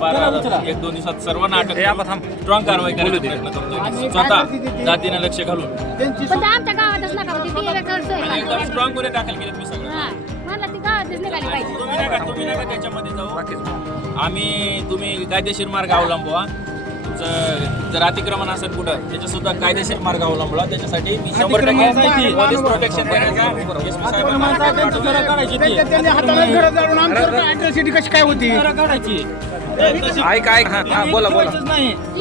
बारा एक दोन दिवसात सर्वांना अटक स्ट्रॉंग कारवाई करायचा प्रयत्न करतोय. स्वतः जातीनं लक्ष घालून. पण ते आमच्या गावातच नका होती ती वेगळं सोय आणि एकदम करा. स्ट्रॉंग गुन्हे दाखल केलेत मी सगळं. मला ती गावातच निघाली पाहिजे. तुम्ही नका तुम्ही नका त्याच्यामध्ये जाऊ. आम्ही तुम्ही कायदेशीर मार्ग अवलंबवा. तुमचं जर अतिक्रमण असेल कुठं त्याच्या सुद्धा कायदेशीर मार्ग अवलंबला. त्याच्यासाठी मी शंभर टक्के पोलीस प्रोटेक्शन देण्याचा काय होती? ऐक ऐक. बोला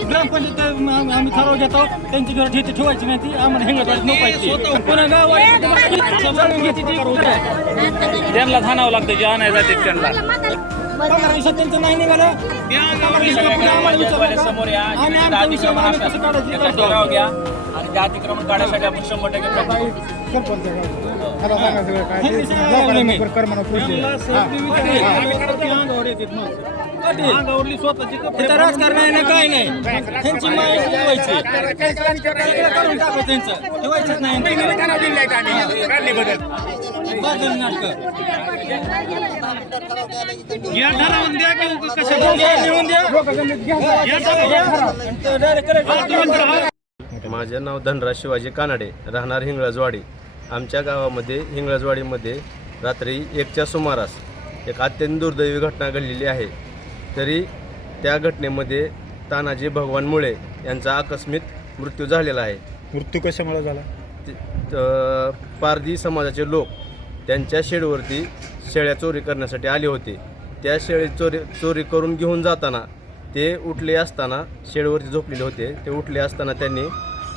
ग्रामपंचायत आम- आम्ही ठराव घेतो. त्यांची घर ठेवते ठेवायची नाही ती. आम्हाला हेंगत त्यांना थानावं लागतं जे आणायला जाते त्यांना. दिवसात त्यांचं नाही निघालं. दिवसात पुन्हा आम्हाला विचारलं समोर या आम्ही कसं काढायचं? करतो. ठराव घ्या? आणि त्या अतिक्रमण काढण्यासाठी आपण शंभर टक्के प्रयत्न करू. ते. अंगावरली स्वतःची कपडे इथं राजकारण आहे ना काय नाही. त्यांची माय ठेवायची सगळं करून टाकू त्यांचं ठेवायचंच नाही बदल. नाटकं. या ठरवून द्या का द्या, लिहून द्या. डायरेक्ट माझं नाव धनराज शिवाजी कानाडे राहणार हिंगळजवाडी. आमच्या गावामध्ये हिंगळजवाडीमध्ये रात्री एकच्या सुमारास एक अत्यंत दुर्दैवी घटना घडलेली आहे. तरी त्या घटनेमध्ये तानाजी भगवान मुळे यांचा आकस्मिक मृत्यू झालेला आहे. मृत्यू कशामुळे झाला? ते- त- पारधी समाजाचे लोक त्यांच्या शेडवरती शेळ्या चोरी करण्यासाठी आले होते. त्या शेळी चोरी चोरी करून घेऊन जाताना ते उठले असताना शेडवरती झोपलेले होते. ते उठले असताना त्यांनी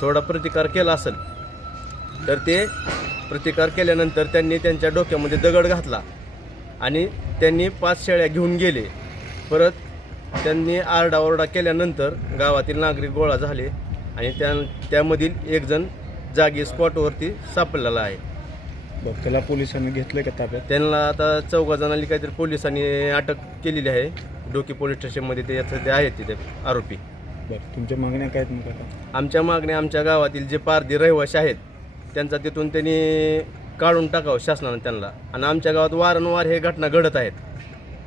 थोडा प्रतिकार केला असेल तर ते प्रतिकार केल्यानंतर त्यांनी त्यांच्या डोक्यामध्ये दगड घातला आणि त्यांनी पाच शेळ्या घेऊन गेले. परत त्यांनी आरडाओरडा केल्यानंतर गावातील नागरिक गोळा झाले आणि त्या त्यामधील एक जण जागी स्पॉटवरती सापडलेला आहे. बघ त्याला पोलिसांनी घेतलं का ताब्यात? त्यांना आता चौघा जणांनी काहीतरी पोलिसांनी अटक केलेली आहे. डोकी पोलीस स्टेशनमध्ये ते सध्या आहेत तिथे आरोपी. तुमच्या मागण्या काय आहेत मग आता? आमच्या मागण्या आमच्या गावातील जे पारधी रहिवाशी आहेत त्यांचा तिथून त्यांनी काढून टाकावं शासनानं त्यांना. आणि आमच्या गावात वारंवार हे घटना घडत आहेत.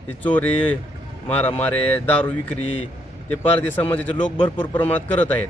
ही चोरी मारामारे दारू विक्री ते पारधी समाजाचे लोक भरपूर प्रमाणात करत आहेत.